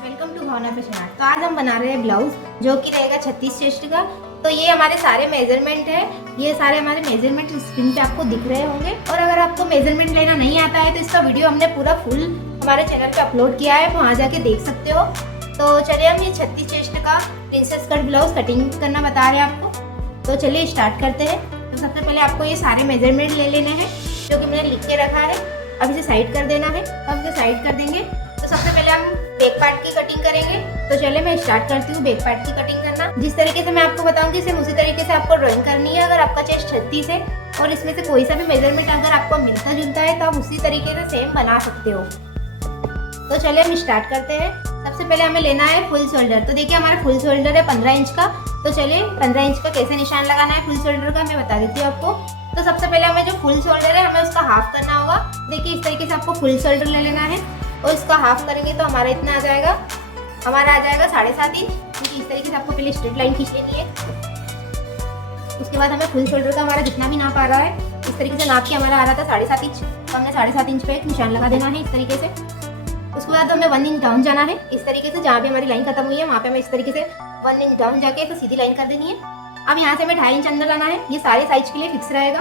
Welcome to Bhavna Fashion Art. तो आज हम बना रहे हैं ब्लाउज जो कि रहेगा 36 चेस्ट का। तो ये हमारे सारे मेजरमेंट है, ये सारे हमारे मेजरमेंट स्क्रीन पे आपको दिख रहे होंगे। और अगर आपको मेजरमेंट लेना नहीं आता है तो इसका वीडियो हमने पूरा फुल हमारे चैनल पे अपलोड किया है, वहाँ जाके देख सकते हो। तो चलिए हम ये 36 चेस्ट का प्रिंसेस कट ब्लाउज कटिंग करना बता रहे हैं आपको। तो चलिए स्टार्ट करते हैं। तो सबसे पहले आपको ये सारे मेजरमेंट ले लेने हैं जो कि मैंने लिख के रखा है। अब इसे साइड कर देना है। अब इसे साइड कर देंगे तो सबसे पहले हम बैक पार्ट की कटिंग करेंगे। तो चलिए मैं स्टार्ट करती हूँ बैक पार्ट की कटिंग करना। जिस तरीके से मैं आपको बताऊंगी सेम उसी तरीके से आपको ड्राइंग करनी है। अगर आपका चेस्ट 36 है और इसमें से कोई सा भी मेजरमेंट अगर आपको मिलता जुलता है तो आप उसी तरीके से सेम बना सकते हो। तो चलिए हम स्टार्ट करते हैं। सबसे पहले हमें लेना है फुल शोल्डर। तो देखिए हमारा फुल शोल्डर है 15 इंच का। तो चलिए 15 इंच का कैसे निशान लगाना है फुल शोल्डर का मैं बता देती हूँ आपको। तो सबसे पहले हमें जो फुल शोल्डर है हमें उसका हाफ करना होगा। देखिए इस तरीके से आपको फुल शोल्डर ले लेना है और इसका हाफ करेंगे तो हमारा इतना आ जाएगा, हमारा आ जाएगा 7.5 इंच। क्योंकि इस तरीके से आपको पहले स्ट्रेट लाइन खींच लेनी है। उसके बाद हमें फुल शोल्डर का हमारा जितना भी नाप आ रहा है इस तरीके से नाप के हमारा आ रहा था 7.5 इंच। तो हमने 7.5 इंच पे एक निशान लगा देना है इस तरीके से। उसके बाद हमें 1 इंच डाउन जाना है इस तरीके से। जहाँ भी हमारी लाइन खत्म हुई है वहाँ पे हमें इस तरीके से 1 इंच डाउन जाके तो सीधी लाइन कर देनी है। अब यहाँ से हमें 2.5 इंच अंदर लाना है। ये सारे साइज के लिए फिक्स रहेगा,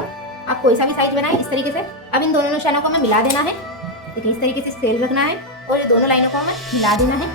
आप कोई सा भी साइज बनाएं इस तरीके से। अब इन दोनों निशानों को हमें मिला देना है। देखिए इस तरीके से सेल रखना है और ये दोनों लाइनों को हमें मिला देना है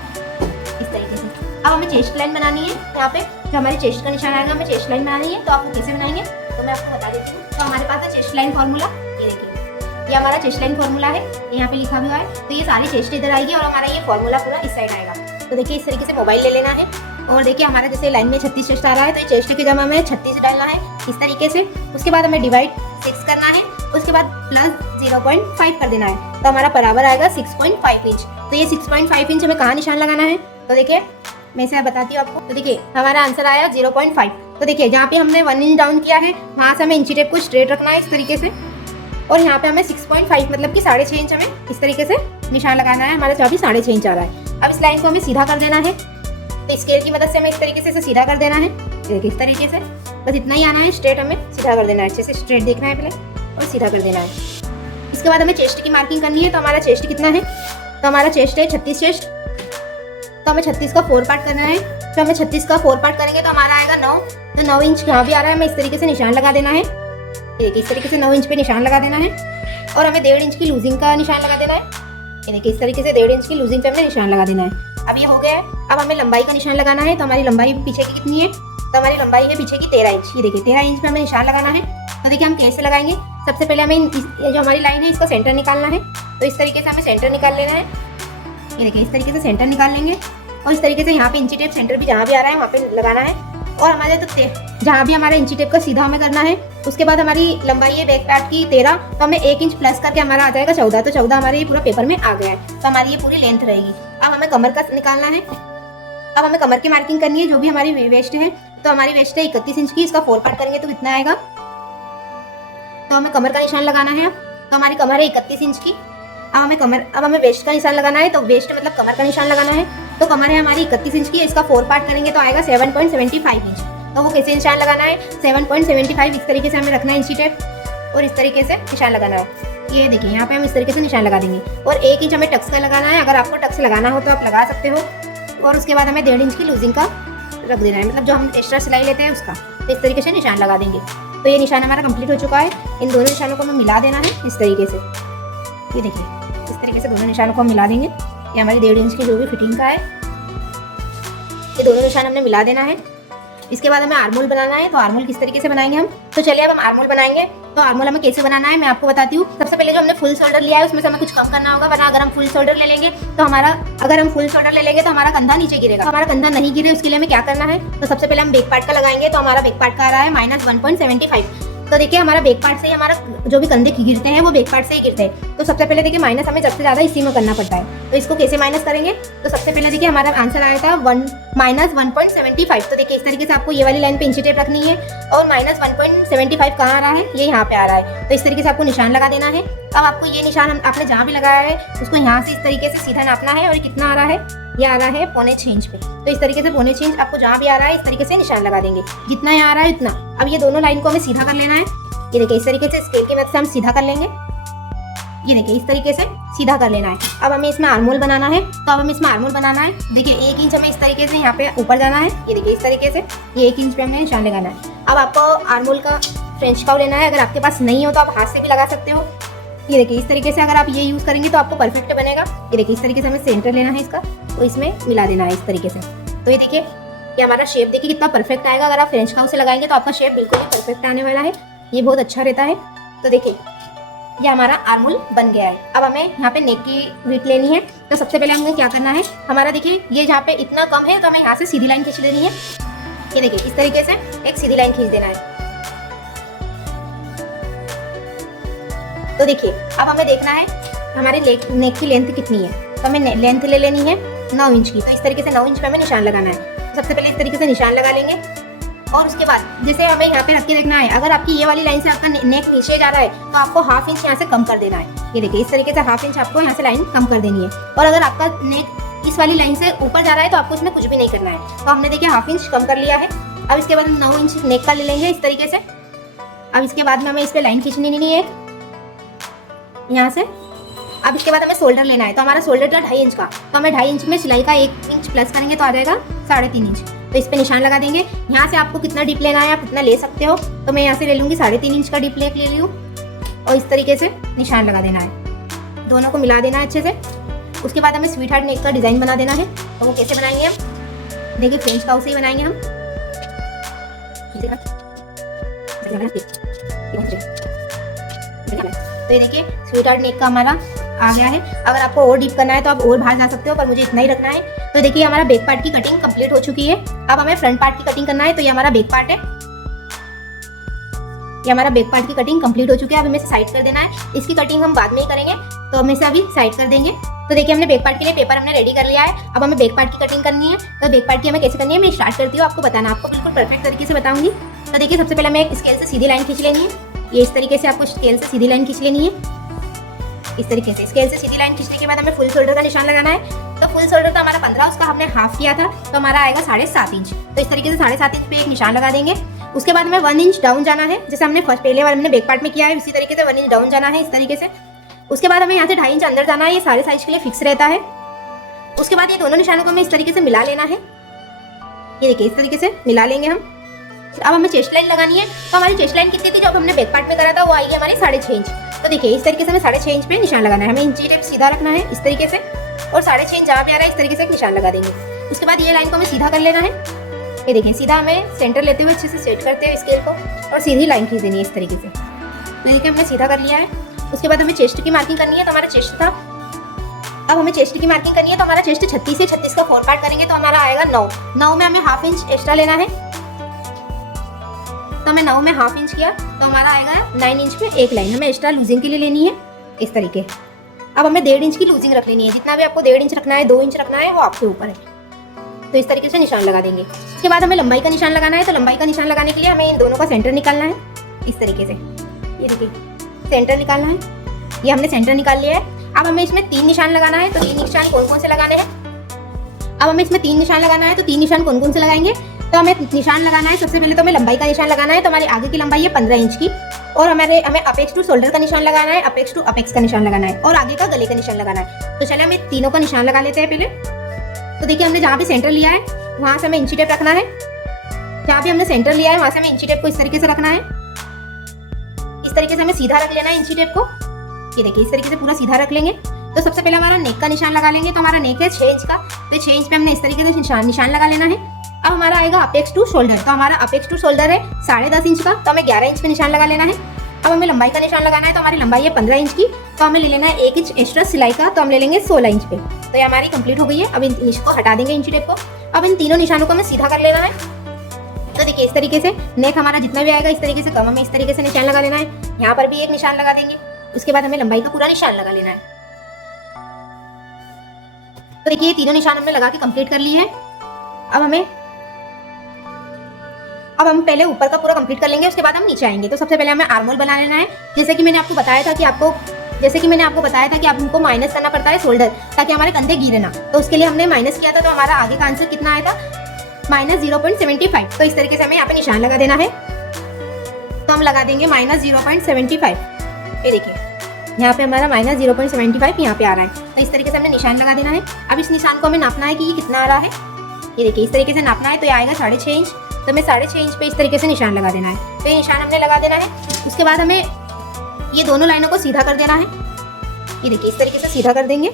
इस तरीके से। अब हमें चेस्ट लाइन बनानी है। यहाँ पे जो हमारी चेस्ट का निशान आएगा हमें चेस्ट लाइन बनानी है। तो आपको कैसे बनाएंगे तो मैं आपको बता देती हूँ। तो हमारे पास है चेस्ट लाइन फॉर्मूला। ये देखिए ये हमारा चेस्ट लाइन फॉर्मूला है, यहाँ पे लिखा हुआ है। तो ये सारी चेस्ट इधर आएगी और हमारा ये फॉर्मूला पूरा इस साइड आएगा। तो देखिए इस तरीके से मोबाइल ले लेना है और देखिए हमारा जैसे लाइन में 36 चेस्ट आ रहा है तो ये चेस्ट की जगह हमें 36 डालना है इस तरीके से। उसके बाद हमें डिवाइड 6 करना है। उसके बाद प्लस 0.5 कर देना है तो हमारा बराबर आएगा 6.5 इंच। तो ये 6.5 इंच हमें कहाँ निशान लगाना है तो देखिए मैं इसे बताती हूँ आपको। तो देखिए हमारा आंसर आया 0.5। तो देखिए जहाँ पे हमने 1 इंच डाउन किया है वहाँ से हमें इंची टेप को स्ट्रेट रखना है इस तरीके से। और यहाँ पे हमें 6.5 मतलब कि 6.5 इंच हमें इस तरीके से निशान लगाना है। हमारा 6.5 इंच आ रहा है। अब इस लाइन को हमें सीधा कर देना है। तो स्केल की मदद से हमें इस तरीके से इसे सीधा कर देना है। देखिए इस तरीके से बस इतना ही आना है, स्ट्रेट हमें सीधा कर देना है। अच्छे से स्ट्रेट देखना है पहले और सीधा कर देना है। इसके बाद हमें चेस्ट की मार्किंग करनी है। तो हमारा चेस्ट कितना है तो हमारा चेस्ट है 36 चेस्ट। तो हमें 36 का 4 पार्ट करना है। तो हमें 36 का 4 पार्ट करेंगे तो हमारा आएगा 9। तो 9 इंच यहाँ भी आ रहा है, हमें इस तरीके से निशान लगा देना है। देखिए इस तरीके से 9 इंच पे निशान लगा देना है और हमें 1.5 इंच की लूजिंग का निशान लगा देना है। ये देखिए इस तरीके से 1.5 इंच की लूजिंग पे हमें निशान लगा देना है। अब ये हो गया है। अब हमें लंबाई का निशान लगाना है। तो हमारी लंबाई पीछे की कितनी है तो हमारी लंबाई है पीछे की 13 इंच। ये देखिए 13 इंच पे हमें निशान लगाना है। तो देखिए हम कैसे लगाएंगे। सबसे पहले हमें ये जो हमारी लाइन है इसका सेंटर निकालना है। तो इस तरीके से हमें सेंटर निकाल लेना है। ये देखिए इस तरीके से सेंटर निकाल लेंगे और इस तरीके से यहाँ पे इंची टेप सेंटर भी जहाँ भी आ रहा है वहाँ पे लगाना है। और हमारे तो जहाँ भी हमारे इंची टेप का सीधा हमें करना है। उसके बाद हमारी लंबाई है बैक पार्ट की 13। तो हमें 1 इंच प्लस करके हमारा आ जाएगा 14। तो 14 हमारे ये पूरा पेपर में आ गया है। तो हमारी ये पूरी लेंथ रहेगी। अब हमें कमर का निकालना है। अब हमें कमर की मार्किंग करनी है। जो भी हमारी वेस्ट है तो हमारी वेस्ट है 31 इंच की। इसका 4 पार्ट करेंगे तो कितना आएगा। तो हमें कमर का निशान लगाना है। तो हमारी कमर है 31 इंच की। अब हमें वेस्ट का निशान लगाना है। तो वेस्ट मतलब कमर का निशान लगाना है। तो कमर है हमारी 31 इंच की। इसका 4 पार्ट करेंगे तो आएगा 7.75 इंच। तो वो कैसे निशान लगाना है 7.75 इस तरीके से हमें रखना है इंची टेप और इस तरीके से निशान लगाना है। ये देखिए यहाँ पे हम इस तरीके से निशान लगा देंगे और 1 इंच हमें टक्स का लगाना है। अगर आपको टक्स लगाना हो तो आप लगा सकते हो। और उसके बाद हमें 1.5 इंच की लूजिंग का रख देना है, मतलब जो हम एक्स्ट्रा सिलाई लेते हैं उसका। तो इस तरीके से निशान लगा देंगे। तो ये निशान हमारा कंप्लीट हो चुका है। इन दोनों निशानों को हमें मिला देना है इस तरीके से। ये देखिए इस तरीके से दोनों निशानों को हम मिला देंगे। ये हमारी 1.5 इंच की जो भी फिटिंग का है ये दोनों निशान हमने मिला देना है। इसके बाद हमें आर्मोल बनाना है। तो आर्मोल किस तरीके से बनाएंगे हम तो चलिए अब हम आर्मोल बनाएंगे। तो आर्मोल हमें कैसे बनाना है मैं आपको बताती हूँ। सबसे पहले जो हमने फुल शोल्डर लिया है उसमें से हमें कुछ कम करना होगा, वरना अगर हम फुल शोल्डर ले लेंगे तो हमारा कंधा नीचे गिरेगा। हमारा कंधा नहीं गिरे उसके लिए हमें क्या करना है तो सबसे पहले हम बैक पार्ट का लगाएंगे। तो हमारा बैक पार्ट का आ रहा है -1.75। तो देखिए हमारा बैक पार्ट से ही हमारा जो भी कंधे गिरते हैं वो बैक पार्ट से ही गिरते हैं। तो सबसे पहले देखिए माइनस हमें सबसे ज़्यादा इसी में करना पड़ता है। तो इसको कैसे माइनस करेंगे तो सबसे पहले देखिए हमारा आंसर आया था -1.75। तो देखिए इस तरीके से आपको ये वाली लाइन पे इंची टेप रखनी है और -1.75 कहाँ आ रहा है ये यहाँ पे आ रहा है। तो इस तरीके से आपको निशान लगा देना है। अब आपको ये निशान आपने जहाँ भी लगाया है उसको यहाँ से इस तरीके से सीधा नापना है। और कितना आ रहा है ये आ रहा है 0.25 इंच पे। तो इस तरीके से 0.25 इंच आपको जहाँ भी आ रहा है इस तरीके से निशान लगा देंगे। जितना यहाँ आ रहा है उतना। अब ये दोनों लाइन को हमें सीधा कर लेना है। ये देखिए इस तरीके से स्केल की मदद से हम सीधा कर लेंगे। ये देखिए इस तरीके से सीधा कर लेना है। अब हमें इसमें आर्मोल बनाना है, तो अब हमें इसमें आर्मोल बनाना है। देखिए 1 इंच हमें इस तरीके से यहाँ पे ऊपर जाना है। ये देखिए इस तरीके से ये 1 इंच पे हमें निशान लगाना है। अब आपको आर्मोल का फ्रेंच कर्व लेना है। अगर आपके पास नहीं हो तो आप हाथ से भी लगा सकते हो। ये देखिए इस तरीके से अगर आप ये यूज़ करेंगे तो आपको परफेक्ट बनेगा। ये देखिए इस तरीके से हमें सेंटर लेना है इसका, तो इसमें मिला देना है इस तरीके से। तो ये देखिए ये हमारा शेप देखिए कितना परफेक्ट आएगा। अगर आप फ्रेंच कर्व से लगाएंगे तो आपका शेप बिल्कुल ही परफेक्ट आने वाला है। ये बहुत अच्छा रहता है। तो देखिए ये हमारा आर्मोल बन गया है। अब हमें यहाँ पे नेक की विड्थ लेनी है। तो सबसे पहले हमें क्या करना है, हमारा देखिए ये जहाँ पे इतना कम है तो हमें यहाँ से सीधी लाइन खींच लेनी है। ये देखिए इस तरीके से एक सीधी लाइन खींच देना है। तो देखिए अब हमें देखना है हमारे नेक की लेंथ कितनी है। तो हमें लेंथ ले लेनी है 9 इंच की। तो इस तरीके से 9 इंच पे हमें निशान लगाना है। सबसे पहले इस तरीके से निशान लगा लेंगे और उसके बाद जैसे हमें यहाँ पे रख के देखना है, अगर आपकी ये वाली लाइन से आपका नेक नीचे जा रहा है तो आपको ½ इंच यहाँ से कम कर देना है। ये देखिए इस तरीके से ½ इंच आपको यहाँ से लाइन कम कर देनी है। और अगर आपका नेक इस वाली लाइन से ऊपर जा रहा है तो आपको इसमें कुछ भी नहीं करना है। तो हमने देखिए ½ इंच कम कर लिया है। अब इसके बाद हम 9 इंच नेक का ले लेंगे इस तरीके से। अब इसके बाद में हमें इस पर लाइन खींचनी नहीं है यहाँ से। अब इसके बाद हमें शोल्डर लेना है। तो हमारा शोल्डर था 2.5 इंच का, तो हमें 2.5 इंच में सिलाई का 1 इंच प्लस करेंगे तो आ जाएगा 3.5 इंच। तो इस पे निशान लगा देंगे। यहाँ से आपको कितना डीप लेना है आप कितना ले सकते हो। तो मैं यहाँ से ले लूँगी 3.5 इंच का डीप ले लूँ और इस तरीके से निशान लगा देना है। दोनों को मिला देना है अच्छे से। उसके बाद हमें स्वीट हार्ट नेक का डिज़ाइन बना देना है। तो वो कैसे बनाएंगे हम, देखिए फ्रेंच कर्व से ही बनाएंगे हम। तो ये देखिए स्वीट हार्ट नेक का हमारा आ गया है। अगर आपको और डीप करना है तो आप और बाहर जा सकते हो, पर मुझे इतना ही रखना है। तो देखिए हमारा बैक पार्ट की कटिंग कंप्लीट हो चुकी है। अब हमें फ्रंट पार्ट की कटिंग करना है। तो ये हमारा बैक पार्ट है, ये हमारा बैक पार्ट की कटिंग कंप्लीट हो चुकी है। अब हमें साइड कर देना है। इसकी कटिंग हम बाद में ही करेंगे, तो हम इसे अभी साइड कर देंगे। तो देखिए हमने बैक पार्ट के लिए पेपर हमने रेडी कर लिया है। अब हमें बैक पार्ट की कटिंग करनी है। तो बैक पार्ट की हमें कैसे करनी है मैं स्टार्ट करती हूँ, आपको बताना, आपको बिल्कुल परफेक्ट तरीके से बताऊंगी। तो देखिए सबसे पहले हमें एक स्केल से सीधी लाइन खींच लेनी है। ये इस तरीके से आपको स्केल से सीधी लाइन खींच लेनी है। इस तरीके से स्केल से सीधी लाइन खींचने के बाद हमें फुल शोल्डर का निशान लगाना है। तो फुल शोल्डर था हमारा 15, उसका हमने हाफ किया था तो हमारा आएगा 7.5 इंच। तो इस तरीके से 7.5 इंच पे एक निशान लगा देंगे। उसके बाद हमें 1 इंच डाउन जाना है, जैसे हमने पहले बार हमने बैक पार्ट में किया है उसी तरीके से 1 इंच डाउन जाना है इस तरीके से। उसके बाद हमें यहाँ से 2.5 इंच अंदर जाना है। ये सारे साइज के लिए फिक्स रहता है। उसके बाद ये दोनों निशानों को हमें इस तरीके से मिला लेना है। ये देखिए इस तरीके से मिला लेंगे हम। अब हमें चेस्ट लाइन लगानी है। तो हमारी चेस्ट लाइन कितनी थी जब हमने बैक पार्ट में करा था, वो आई है हमारी 6.5 इंच। तो देखिए इस तरीके से हमें 6.5 इंच पे निशान लगाना है। हमें इंची टेप सीधा रखना है इस तरीके से और 6.5 इंच जहाँ पे आ रहा है इस तरीके से एक निशान लगा देंगे। उसके बाद ये लाइन को हमें सीधा कर लेना है। ये देखिए सीधा हमें सेंटर लेते हुए अच्छे से सेट करते हुए स्केल को और सीधी लाइन खींच देनी है इस तरीके से। तो देखिए हमने सीधा कर लिया है। उसके बाद हमें चेस्ट की मार्किंग करनी है। तो हमारा चेस्ट था, अब हमें चेस्ट की मार्किंग करनी है। तो हमारा चेस्ट 36 है, 36 का 4 पार्ट करेंगे तो हमारा आएगा 9 में हमें ½ इंच एक्स्ट्रा लेना है। तो हमें 9 में ½ इंच किया तो हमारा आएगा 9 इंच पे एक लाइन हमें एक्स्ट्रा लूजिंग के लिए लेनी है इस तरीके। अब हमें 1.5 इंच की लूजिंग रख लेनी है। जितना भी आपको 1.5 इंच रखना है, 2 इंच रखना है, वो आपके ऊपर है। तो इस तरीके से निशान लगा देंगे। उसके बाद हमें लंबाई का निशान लगाना है। तो लंबाई का निशान लगाने के लिए हमें इन दोनों का सेंटर निकालना है इस तरीके से। ये देखिए सेंटर निकालना है। ये हमने सेंटर निकाल लिया है। अब हमें इसमें 3 निशान लगाना है। तो 3 निशान कौन कौन से लगाने हैं, अब हमें इसमें 3 निशान लगाना है। तो 3 निशान कौन कौन से लगाएंगे, तो हमें निशान लगाना है। सबसे पहले तो हमें लंबाई का निशान लगाना है। तो हमारी आगे की लंबाई है 15 इंच की और हमें अपेक्स टू शोल्डर का निशान लगाना है, अपेक्स टू अपेक्स का निशान लगाना है और आगे का गले का निशान लगाना है। तो चलिए हमें तीनों का निशान लगा लेते हैं पहले। तो देखिए हमने जहाँ पे सेंटर लिया है वहाँ से हमें इंची टेप रखना है। जहाँ पे हमने सेंटर लिया है वहाँ से हमें इंची टेप को इस तरीके से रखना है। इस तरीके से हमें सीधा रख लेना है इंची टेप को। ये देखिए इस तरीके से पूरा सीधा रख लेंगे। तो सबसे पहले हमारा नेक का निशान लगा लेंगे। तो हमारा नेक है 6 इंच का, तो 6 इंच पे हमने इस तरीके से निशान लगा लेना है। अब हमारा आएगा अपेक्स टू शोल्डर। तो हमारा अपेक्स टू शोल्डर है 10.5 इंच का, तो हमें 11 इंच पे निशान लगा लेना है। अब हमें लंबाई का निशान लगाना है। तो हमारी लंबाई है 15 इंच की, तो हमें ले लेना है 1 इंच एक्स्ट्रा सिलाई का, तो हम ले लेंगे 16 इंच पे। तो ये हमारी कंप्लीट हो गई है। अब इन इसको हटा देंगे इंची टेप को। अब इन तीनों निशानों को हमें सीधा कर लेना है। तो देखिए इस तरीके से नेक हमारा जितना भी आएगा इस तरीके से कम हमें इस तरीके से निशान लगा लेना है। यहाँ पर भी एक निशान लगा देंगे। उसके बाद हमें लंबाई का पूरा निशान लगा लेना है। तो देखिए तीनों निशान हमने लगा के कंप्लीट कर लिए हैं। अब हम पहले ऊपर का पूरा कंप्लीट कर लेंगे, उसके बाद हम नीचे आएंगे। तो सबसे पहले हमें आर्मोल बना लेना है। जैसे कि मैंने आपको बताया था कि आपको माइनस करना पड़ता है शोल्डर, ताकि हमारे कंधे गिरे ना। तो उसके लिए हमने माइनस किया था। तो हमारा आगे का आंसर कितना आया था, -0.75। तो इस तरीके से हमें यहाँ पे निशान लगा देना है। तो हम लगा देंगे -0.75। ये देखिए यहाँ पे हमारा -0.75 यहाँ पे आ रहा है। तो इस तरीके से हमने निशान लगा देना है। अब इस निशान को हमें नापना है कि ये कितना आ रहा है। ये देखिए इस तरीके से नापना है, तो ये आएगा 6.5 इंच। तो हमें 6.5 इंच पे इस तरीके से निशान लगा देना है। तो ये निशान हमने लगा देना है। उसके बाद हमें ये दोनों लाइनों को सीधा कर देना है। ये देखिए इस तरीके से सीधा कर देंगे।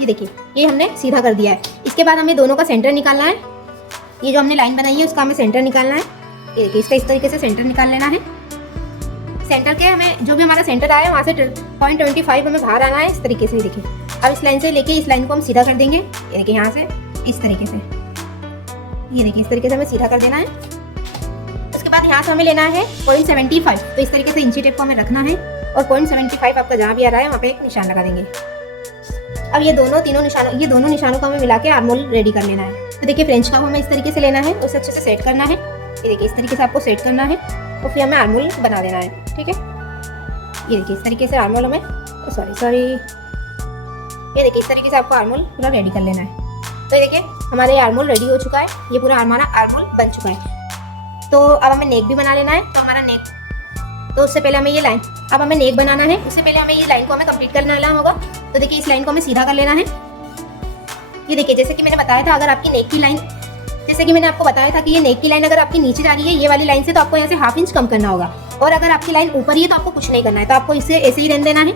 ये देखिए ये हमने सीधा कर दिया है। इसके बाद हमें दोनों का सेंटर निकालना है। ये जो हमने लाइन बनाई है उसका हमें सेंटर निकालना है। ये देखिए इसका इस तरीके से सेंटर निकाल लेना है। सेंटर के हमें जो भी हमारा सेंटर आया है वहाँ से 0.25 हमें बाहर आना है इस तरीके से। देखिए अब इस लाइन से लेके इस लाइन को हम सीधा कर देंगे। ये देखिए यहाँ से इस तरीके से, ये देखिए इस तरीके से हमें सीधा कर देना है। उसके बाद यहाँ से हमें लेना है 0.75। तो इस तरीके से इंची टेप को हमें रखना है और 0.75 आपका जहाँ भी आ रहा है वहाँ पे एक निशान लगा देंगे। अब ये दोनों निशानों को हमें मिला के आर्महोल रेडी कर लेना है। तो देखिए फ्रेंच कर्व हमें इस तरीके से लेना है, उसे अच्छे से सेट करना है। ये देखिए इस तरीके से आपको सेट करना है और फिर हमें आर्महोल बना देना है। ठीक है, ये देखिए इस तरीके से आर्महोल हमें ये देखिए इस तरीके से आपको आर्महोल पूरा रेडी कर लेना है। तो ये देखिए हमारा ये आर्महोल रेडी हो चुका है। ये पूरा हमारा आर्महोल बन चुका है। तो अब हमें नेक भी बना लेना है। तो हमारा नेक, तो उससे पहले हमें ये लाइन, अब हमें नेक बनाना है, उससे पहले हमें ये लाइन को हमें कंप्लीट करना होगा। तो देखिए इस लाइन को हमें सीधा कर लेना है। ये देखिए जैसे कि मैंने बताया था, अगर आपकी नेक की लाइन, जैसे कि मैंने आपको बताया था कि ये नेक की लाइन अगर आपकी नीचे जा रही है ये वाली लाइन से, तो आपको यहाँ से 1/2 इंच कम करना होगा। और अगर आपकी लाइन ऊपर ही है तो आपको कुछ नहीं करना है, तो आपको इसे ऐसे ही रहने देना है।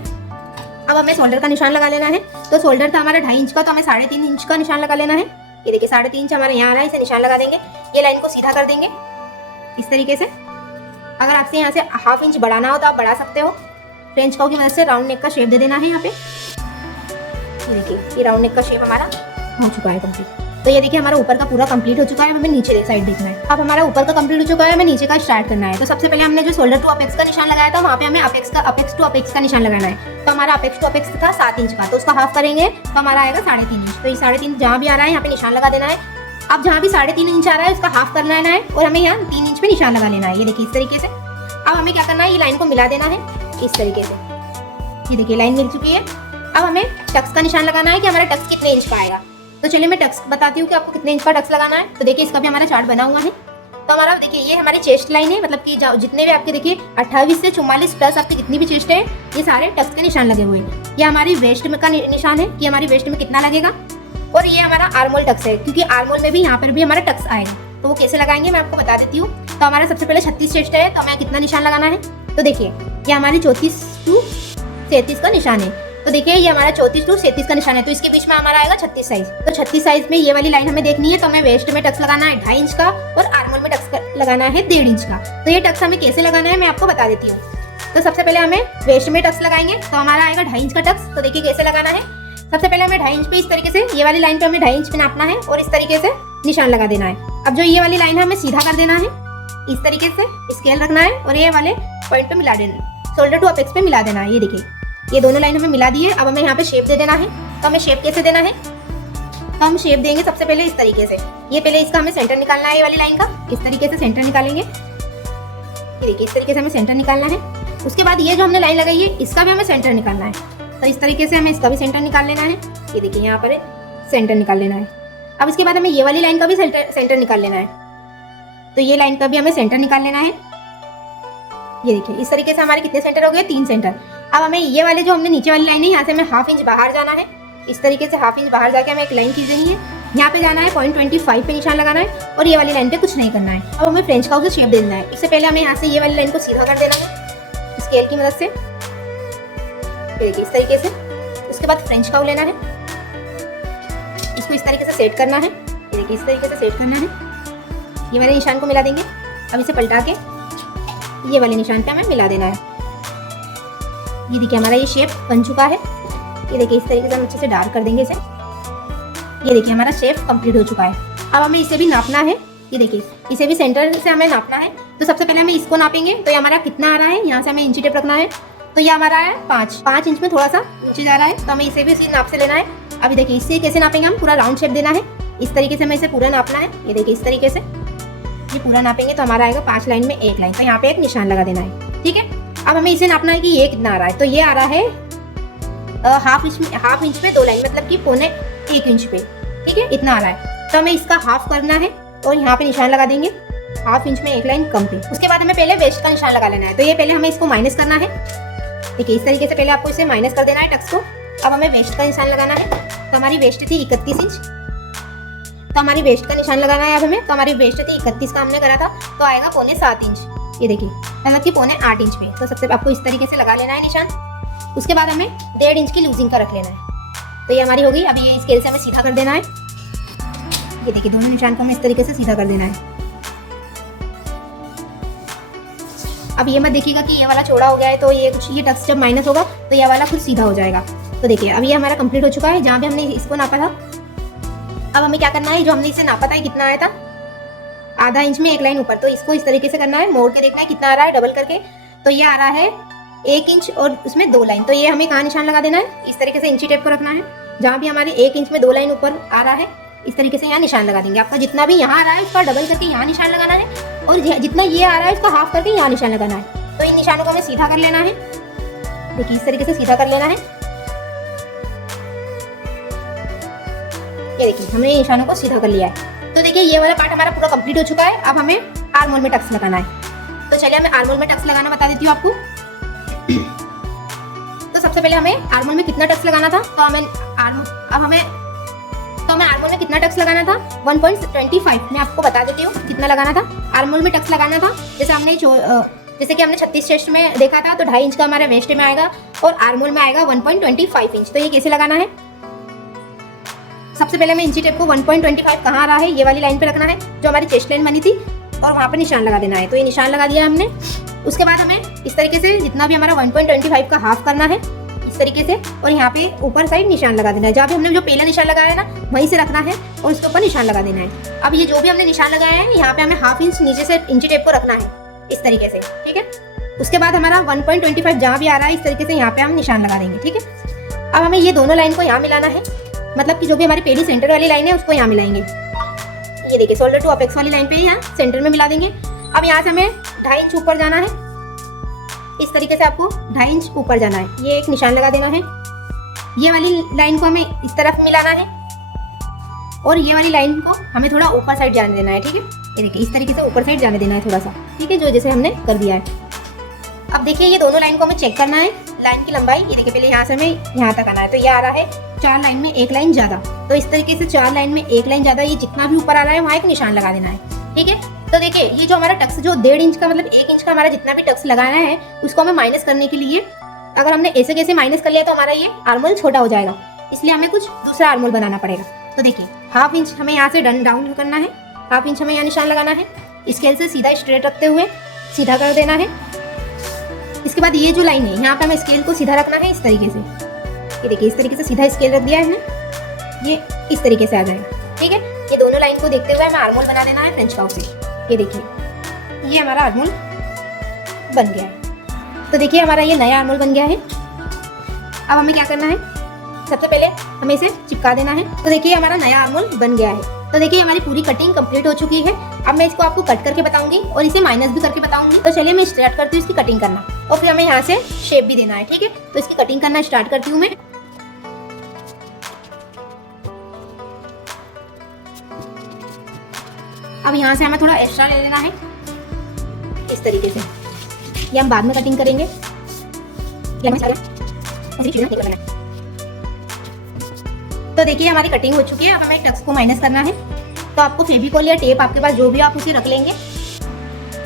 अब हमें शोल्डर का निशान लगा लेना है। तो शोल्डर था हमारा 2.5 इंच का, तो हमें 3.5 इंच का निशान लगा लेना है। ये देखिए 3.5 इंच हमारे यहाँ आ रहा है, इसे निशान लगा देंगे। ये लाइन को सीधा कर देंगे इस तरीके से। अगर आपसे यहाँ से 1/2 इंच बढ़ाना हो तो आप बढ़ा सकते हो। फ्रेंच कर्व की मदद से राउंड नेक का शेप दे देना है यहाँ पे। ये देखिए ये राउंड नेक का शेप हमारा हो चुका है कंप्लीट। तो ये देखिए हमारा ऊपर का पूरा कंप्लीट हो चुका है। हमें नीचे साइड देखना है। अब हमारा ऊपर का कंप्लीट हो चुका है, हमें नीचे का स्टार्ट करना है। तो सबसे पहले हमने जो शोल्डर टू अपेक्स का निशान लगाया था वहाँ पे हमें अपेक्स टू अपेक्स का निशान लगाना है। तो हमारा अपेक्स टू अपेक्स था 7 इंच का, तो उसका हाफ करेंगे तो हमारा आएगा 3.5 इंच। तो ये 3.5 जहाँ भी आ रहा है यहाँ पे निशान लगा देना है। अब जहाँ भी 3.5 इंच आ रहा है उसका हाफ करना है और हमें यहाँ 3 इंच पे निशान लगा लेना है। ये देखिए इस तरीके से। अब हमें क्या करना है, ये लाइन को मिला देना है इस तरीके से। ये देखिए लाइन मिल चुकी है। अब हमें टक्स का निशान लगाना है कि हमारा टक्स कितने इंच का आएगा। तो चलिए मैं टक्स बताती हूँ कि आपको कितने इंच का टक्स लगाना है। तो देखिए इसका भी हमारा चार्ट बना हुआ है। तो हमारा देखिए ये हमारी चेस्ट लाइन है, मतलब कि जितने भी आपके देखिए 28 से 44 प्लस आपकी जितनी भी चेस्ट है ये सारे टक्स के निशान लगे हुए हैं। ये हमारी वेस्ट में का निशान है कि हमारी वेस्ट में कितना लगेगा। और ये हमारा आर्महोल टक्स है, क्योंकि आर्महोल में भी यहाँ पर भी हमारा टक्स आएगा। तो वो कैसे लगाएंगे मैं आपको बता देती हूँ। तो हमारा सबसे पहले 36 चेस्ट है, तो हमें कितना निशान लगाना है। तो देखिए ये हमारी 34 से 37 का निशान है। तो देखिए ये हमारा 34 से 37 का निशान है। तो इसके बीच में हमारा आएगा 36 साइज। तो 36 साइज में ये वाली लाइन हमें देखनी है। तो हमें वेस्ट में टक्स लगाना है 2.5 इंच का और आर्महोल में टक्स लगाना है 1.5 इंच का। तो ये टक्स हमें कैसे लगाना है मैं आपको बता देती हूँ। तो सबसे पहले हमें वेस्ट में टक्स लगाएंगे, तो हमारा आएगा 2.5 इंच का टक्स। तो देखिए कैसे लगाना है। सबसे पहले हमें 2.5 इंच पे इस तरीके से, ये वाली लाइन पे हमें 2.5 इंच पे नापना है और इस तरीके से निशान लगा देना है। अब जो ये वाली लाइन है हमें सीधा कर देना है, इस तरीके से स्केल रखना है और ये वाले पॉइंट पे मिला देना, शोल्डर टू अपेक्स पे मिला देना है। ये देखिए ये दोनों लाइन हमें मिला दी है। अब हमें यहाँ पे शेप दे देना है। तो हमें शेप कैसे देना है, तो हम शेप देंगे सबसे पहले इस तरीके से। ये पहले इसका हमें सेंटर निकालना है, ये वाली लाइन का इस तरीके से सेंटर निकालेंगे। ये देखिए इस तरीके से हमें सेंटर निकालना है। उसके बाद ये जो हमने लाइन लगाई है इसका भी हमें सेंटर निकालना है। तो इस तरीके से हमें इसका भी सेंटर निकाल लेना है। ये देखिए यहाँ पर सेंटर निकाल लेना है। अब इसके बाद हमें ये वाली लाइन का भी सेंटर निकाल लेना है। तो ये लाइन का भी हमें सेंटर निकाल लेना है। ये देखिए इस तरीके से हमारे कितने सेंटर हो गए, 3 सेंटर। अब हमें ये वाले जो हमने नीचे वाली लाइन है यहाँ से हमें 1/2 इंच बाहर जाना है। इस तरीके से 1/2 इंच बाहर जाके हमें एक लाइन खींचनी है। यहाँ पे जाना है 0.25 पे निशान लगाना है और ये वाली लाइन पे कुछ नहीं करना है। अब हमें फ्रेंच कर्व से शेप दे देना है। इससे पहले हमें यहाँ से ये वाली लाइन को सीधा कर देना है स्केल की मदद से। देखिए इस तरीके से। उसके बाद फ्रेंच कर्व लेना है, इसको इस तरीके से सेट करना है। ये देखिए इस तरीके से सेट करना है। ये वाले निशान को मिला देंगे। अब इसे पलटा के ये वाले निशान पे हमें मिला देना है। ये देखिए हमारा ये शेप बन चुका है। ये देखिए इस तरीके से हम अच्छे से डार्क कर देंगे इसे। ये देखिए हमारा शेप कंप्लीट हो चुका है। अब हमें इसे भी नापना है। ये देखिए इसे भी सेंटर से हमें नापना है। तो सबसे पहले हमें इसको नापेंगे। तो ये हमारा कितना आ रहा है, यहाँ से हमें इंची टेप रखना है। तो ये हमारा है 5 इंच में थोड़ा सा नीचे जा रहा है। तो हमें इसे भी इसी नाप से लेना है। अभी देखिए इससे कैसे नापेंगे, हम पूरा राउंड शेप देना है। इस तरीके से हमें इसे पूरा नापना है। ये देखिए इस तरीके से ये पूरा नापेंगे तो हमारा आएगा 5 लाइन में 1 लाइन। तो यहाँ पे एक निशान लगा देना है। ठीक है, अब हमें इसे नापना है कि ये कितना आ रहा है। तो ये आ रहा है 1/2 इंच पे 2 लाइन, मतलब कि 1.25 इंच पे। ठीक है, इतना आ रहा है। तो हमें इसका हाफ करना है और यहाँ पे निशान लगा देंगे 1/2 इंच में 1 लाइन कम पे। उसके बाद हमें पहले वेस्ट का निशान लगा लेना है। तो ये पहले हमें इसको माइनस करना है। देखिए इस तरीके से पहले आपको इसे माइनस कर देना है टक्स को। अब हमें वेस्ट का निशान लगाना है। तो हमारी वेस्ट थी 31 इंच, तो हमारी वेस्ट का निशान लगाना है अब हमें। तो हमारी वेस्ट थी 31 का हमने करा था, तो आएगा 7.25 इंच। ये देखिए मतलब कि 7.25 इंच पे। तो सबसे आपको इस तरीके से लगा लेना है निशान। उसके बाद हमें 1.5 इंच की लूजिंग का रख लेना है। तो ये हमारी होगी। अब ये स्केल से हमें सीधा कर देना है। ये देखिए दोनों निशान को हमें इस तरीके से सीधा कर देना है। अब ये मत देखिएगा कि ये वाला चौड़ा हो गया है, तो ये कुछ ये टक्स जब माइनस होगा तो ये वाला खुद सीधा हो जाएगा। तो देखिए अब ये हमारा कंप्लीट हो चुका है जहाँ पे हमने इसको नापा था। अब हमें क्या करना है, जो हमने इसे नापा था कितना आया था, आधा इंच में एक लाइन ऊपर। तो इसको इस तरीके से करना है, मोड़ के देखना है कितना आ रहा है डबल करके। तो ये आ रहा है 1 इंच और उसमें 2 लाइन। तो ये हमें कहाँ निशान लगा देना है, इस तरीके से इंची टेप को रखना है। जहाँ भी हमारे 1 इंच में 2 लाइन ऊपर आ रहा है इस तरीके से यहाँ निशान लगा देंगे। आपका जितना भी यहाँ आ रहा है उसका डबल करके यहाँ निशान लगाना है, और जितना ये आ रहा है उसका हाफ करके यहाँ निशान लगाना है। तो इन निशानों को हमें सीधा कर लेना है। देखिए इस तरीके से सीधा कर लेना है। ये देखिए हमने निशानों को सीधा कर लिया है। तो देखिए ये वाला पार्ट हमारा पूरा कंप्लीट हो चुका है। अब हमें आर्म होल में टक्स लगाना है। तो चलिए हमें आर्म होल में टक्स लगाना बता देती हूँ आपको। तो सबसे पहले हमें आर्म होल में कितना टक्स लगाना था, तो हमें आर्म होल में कितना टक्स लगाना था 1.25। मैं आपको बता देती हूँ कितना लगाना था। आर्म होल में टक्स लगाना था जैसे कि हमने 36 चेस्ट में देखा था, तो 2.5 इंच का हमारे वेस्ट में आएगा और आर्म होल में आएगा 1.25 इंच। तो ये कैसे लगाना है, सबसे पहले हमें इंची टेप को 1.25 कहाँ आ रहा है ये वाली लाइन पे रखना है जो हमारी चेस्ट लाइन बनी थी, और वहाँ पर निशान लगा देना है। तो ये निशान लगा दिया हमने। उसके बाद हमें इस तरीके से जितना भी हमारा 1.25 का हाफ करना है इस तरीके से, और यहाँ पे ऊपर साइड निशान लगा देना है। जहाँ भी हमने जो पहला निशान लगाया है ना वहीं से रखना है और उसके ऊपर निशान लगा देना है। अब ये जो भी हमने निशान लगाया है यहाँ पे हमें हाफ इंच नीचे से इंची टेप को रखना है इस तरीके से, ठीक है। उसके बाद हमारा 1.25 जहाँ भी आ रहा है इस तरीके से यहाँ पे हम निशान लगा देंगे, ठीक है। अब हमें ये दोनों लाइन को यहाँ मिलाना है, मतलब कि जो भी हमारी पहली सेंटर वाली लाइन है उसको यहाँ मिलाएंगे। ये देखिए शोल्डर टू अपेक्स वाली लाइन पे यहाँ सेंटर में मिला देंगे। अब यहाँ से हमें 2.5 इंच ऊपर जाना है। इस तरीके से आपको 2.5 इंच ऊपर जाना है। ये एक निशान लगा देना है। ये वाली लाइन को हमें इस तरफ मिलाना है और ये वाली लाइन को हमें थोड़ा ऊपर साइड जाने देना है, ठीक है। ये देखिए इस तरीके से ऊपर साइड जाने देना है थोड़ा सा, ठीक है, जो जैसे हमने कर दिया है। अब देखिए ये दोनों लाइन को हमें चेक करना है, लाइन की लंबाई। ये देखिए पहले यहाँ से हमें यहाँ तक आना है, तो ये आ रहा है 4 लाइन में 1 लाइन ज्यादा। तो इस तरीके से 4 लाइन में 1 लाइन ज्यादा, ये जितना भी ऊपर आ रहा है वहाँ एक निशान लगा देना है, ठीक है। तो देखिए ये जो हमारा टक्स जो 1.5 इंच का मतलब 1 इंच का हमारा जितना भी टक्स लगाना है उसको हमें माइनस करने के लिए, अगर हमने ऐसे कैसे माइनस कर लिया तो हमारा ये आर्म होल छोटा हो जाएगा, इसलिए हमें कुछ दूसरा आर्म होल बनाना पड़ेगा। तो देखिए हाफ इंच हमें यहाँ से डाउन करना है, हाफ इंच हमें यहाँ निशान लगाना है। स्केल से सीधा स्ट्रेट रखते हुए सीधा कर देना है। इसके बाद ये जो लाइन है यहाँ पे हमें स्केल को सीधा रखना है इस तरीके से। ये देखिए इस तरीके से सीधा स्केल रख दिया है हमने, ये इस तरीके से आ जाएगा, ठीक है। ये दोनों लाइन को देखते हुए हमें आर्म होल बना देना है फ्रेंच कर्व से। ये देखिए ये हमारा आर्म होल बन गया है। तो देखिए हमारा ये नया आर्म होल बन गया है। अब हमें क्या करना है, सबसे पहले हमें इसे चिपका देना है। तो देखिए हमारा नया आर्म होल बन गया है। तो देखिए हमारी पूरी कटिंग कंप्लीट हो चुकी है। अब मैं इसको आपको कट करके बताऊंगी और इसे माइनस भी करके बताऊंगी। तो चलिए मैं स्टार्ट करती हूँ इसकी कटिंग करना, और फिर हमें यहाँ से शेप भी देना है, ठीक है। तो इसकी कटिंग करना स्टार्ट करती हूँ मैं। अब यहाँ से हमें थोड़ा एक्स्ट्रा ले लेना है इस तरीके से, ये हम बाद में कटिंग करेंगे। तो देखिए हमारी कटिंग हो चुकी है। अब हमें टक्स को माइनस करना है। तो आपको फेविकॉल या टेप आपके पास जो भी आप उसे रख लेंगे।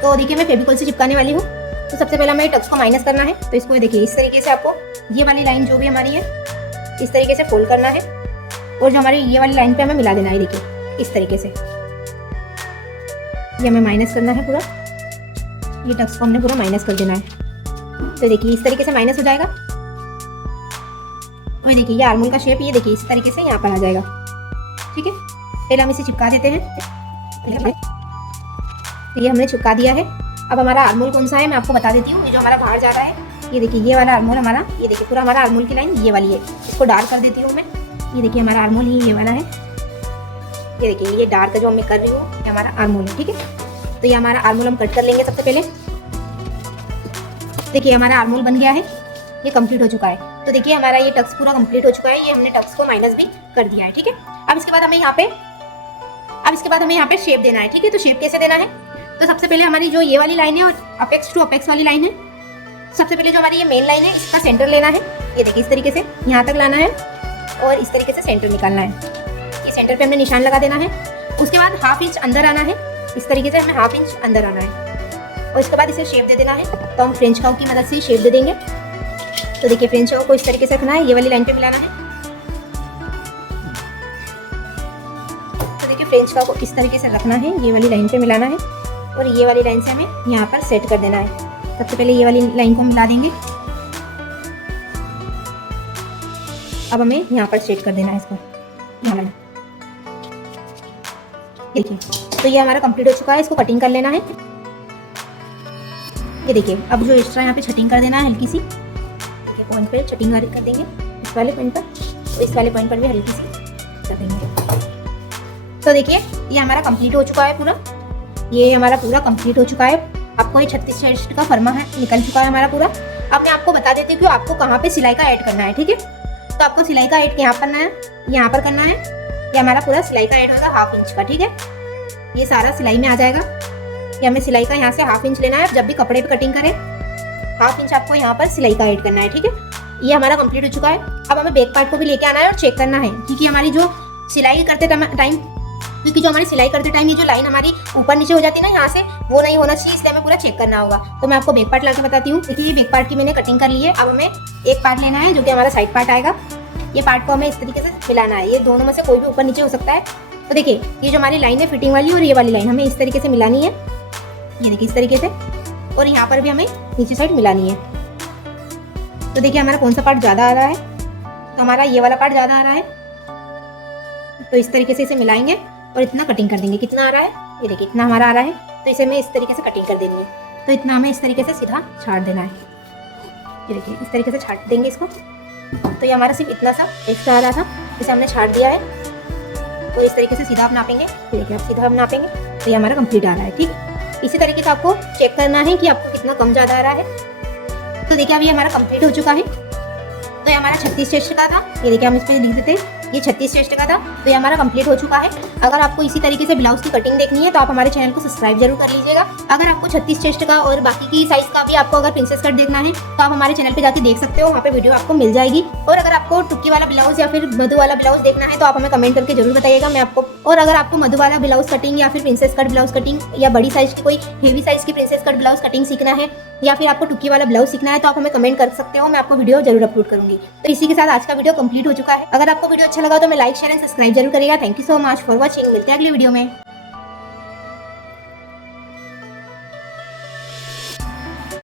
तो देखिए मैं फेविकॉल से चिपकाने वाली हूँ। तो सबसे पहले हमें टक्स को माइनस करना है। तो इसको देखिए इस तरीके से आपको ये वाली लाइन जो भी हमारी है इस तरीके से फोल्ड करना है, और जो हमारी ये वाली लाइन पे हमें मिला देना है। देखिए इस तरीके से ये हमें माइनस करना है पूरा, ये टक्स को हमने पूरा माइनस कर देना है। तो देखिए इस तरीके से माइनस हो जाएगा, और देखिए ये आर्म होल का शेप ये देखिए इस तरीके से यहाँ पर आ जाएगा, ठीक है। पहले हम इसे चिपका देते हैं। तो ये हमने चिपका दिया है। अब हमारा आर्म होल कौन सा है मैं आपको बता देती हूँ। ये जो हमारा बाहर जा रहा है ये देखिए ये वाला आर्म होल हमारा, ये देखिए पूरा हमारा आर्म होल की लाइन ये वाली है। इसको डार्क कर देती हूँ मैं। ये देखिए हमारा आर्म होल ही ये वाला है। ये देखिए ये डार्क जो मैं कर रही हूँ ये हमारा आर्म होल है, ठीक है। तो ये हमारा आर्म होल हम कट कर लेंगे सबसे पहले। देखिए हमारा आर्म होल बन गया है, ये कंप्लीट हो चुका है। तो देखिए हमारा ये टक्स पूरा कंप्लीट हो चुका है। ये हमने टक्स को माइनस भी कर दिया है, ठीक है। अब इसके बाद हमें यहाँ पे शेप देना है, ठीक है। तो शेप कैसे देना है, तो सबसे पहले हमारी जो ये वाली लाइन है और अपेक्स टू अपेक्स वाली लाइन है सबसे पहले जो हमारी ये मेन लाइन है इसका सेंटर लेना है। ये देखिए इस तरीके से यहाँ तक लाना है और इस तरीके से सेंटर निकालना है। ये सेंटर पे हमने निशान लगा देना है। उसके बाद हाफ इंच अंदर आना है। इस तरीके से हमें हाफ इंच अंदर आना है और इसके बाद इसे शेप दे देना है। तो हम फ्रेंच कर्व की मदद से शेप दे देंगे। तो देखिए फ्रेंच कर्व को इस तरीके से रखना है, ये वाली लाइन पे मिलाना है। तो देखिए फ्रेंच कर्व को इस तरीके से रखना है, ये वाली लाइन पे मिलाना है और ये वाली लाइन से हमें यहाँ पर सेट कर देना है। सबसे पहले ये वाली लाइन को मिला देंगे। अब हमें यहाँ पर सेट कर देना है इसको, यहाँ वाला। देखिए तो ये हमारा कंप्लीट हो चुका है। इसको कटिंग कर लेना है। ये देखिए अब जो एक्स्ट्रा यहाँ पे छटिंग कर देना है हल्की सी। देखिए पॉइंट पे छटिंग कर देंगे इस वाले पॉइंट पर, तो इस वाले पॉइंट पर भी हल्की सी कर देंगे। तो देखिए ये हमारा कंप्लीट हो चुका है पूरा। ये हमारा पूरा कंप्लीट हो चुका है। आपको ये 36 चेस्ट का फर्मा है निकल चुका है हमारा पूरा। अब मैं आपको बता देती हूँ कि आपको कहाँ पे सिलाई का ऐड करना है, ठीक है। तो आपको सिलाई का ऐड यहाँ करना है, यहाँ पर करना है। ये हमारा पूरा सिलाई का ऐड होगा हाफ इंच का, ठीक है। ये सारा सिलाई में आ जाएगा। ये हमें सिलाई का यहाँ से हाफ इंच लेना है। जब भी कपड़े पे कटिंग करें हाफ इंच आपको यहाँ पर सिलाई का ऐड करना है, ठीक है। ये हमारा कंप्लीट हो चुका है। अब हमें बैक पार्ट को भी लेके आना है और चेक करना है, क्योंकि हमारी जो सिलाई करते टाइम ये जो लाइन हमारी ऊपर नीचे हो जाती है ना यहाँ से, वो नहीं होना चाहिए। इसलिए हमें पूरा चेक करना होगा। तो मैं आपको बैक पार्ट ला के बताती हूँ। देखिए ये बैक पार्ट की मैंने कटिंग कर ली है। अब हमें एक पार्ट लेना है जो कि हमारा साइड पार्ट आएगा। ये पार्ट को हमें इस तरीके से मिलाना है। ये दोनों में से कोई भी ऊपर नीचे हो सकता है। तो देखिए ये जो हमारी लाइन है फिटिंग वाली और ये वाली लाइन हमें इस तरीके से मिलानी है। ये देखिए इस तरीके से, और यहाँ पर भी हमें नीचे साइड मिलानी है। तो देखिए हमारा कौन सा पार्ट ज़्यादा आ रहा है, तो हमारा ये वाला पार्ट ज़्यादा आ रहा है। तो इस तरीके से इसे मिलाएंगे और इतना कटिंग कर देंगे। कितना आ रहा है, ये देखिए इतना हमारा आ रहा है। तो इसे हमें इस तरीके से कटिंग कर देनी है। तो इतना हमें इस तरीके से सीधा छाट देना है। ये देखिए इस तरीके से छाट देंगे इसको। तो ये हमारा सिर्फ इतना सा एक्स्ट्रा आ रहा था, इसे हमने छाट दिया है। तो इस तरीके से सीधा आप नापेंगे। ये देखिए आप सीधा आप नापेंगे तो ये हमारा कंप्लीट आ रहा है, ठीक। इसी तरीके से आपको चेक करना है कि आपको कितना कम ज़्यादा आ रहा है। तो देखिए अभी हमारा कंप्लीट हो चुका है। तो ये हमारा 36 चेस्ट का था। ये देखिए हम इस पर लिख देते हैं ये 36 चेस्ट का था। तो ये हमारा कंप्लीट हो चुका है। अगर आपको इसी तरीके से ब्लाउज की कटिंग देखनी है तो आप हमारे चैनल को सब्सक्राइब जरूर कर लीजिएगा। अगर आपको 36 चेस्ट का और बाकी की साइज का भी आपको अगर प्रिंसेस कट देखना है तो आप हमारे चैनल पे जाके देख सकते हो, वहाँ पे वीडियो आपको मिल जाएगी। और अगर आपको टुक्की वाला ब्लाउज या फिर मधु वाला ब्लाउज देखना है तो आप हमें कमेंट करके जरूर बताइएगा, मैं आपको। और अगर आपको मधु वाला ब्लाउज कटिंग या फिर प्रिंसेस कट ब्लाउज कटिंग या बड़ी साइज की कोई हेवी साइज की प्रिंसेस कट ब्लाउज कटिंग सीखना है या फिर आपको टुक्की वाला ब्लाउज सीखना है तो आप हमें कमेंट कर सकते हो, मैं आपको वीडियो जरूर अपलोड करूंगी। तो इसी के साथ आज का वीडियो कंप्लीट हो चुका है। अगर आपको वीडियो अच्छा लगा तो मैं लाइक शेयर एंड सब्सक्राइब जरूर करिएगा। Thank you so much for watching. मिलते हैं अगली वीडियो में।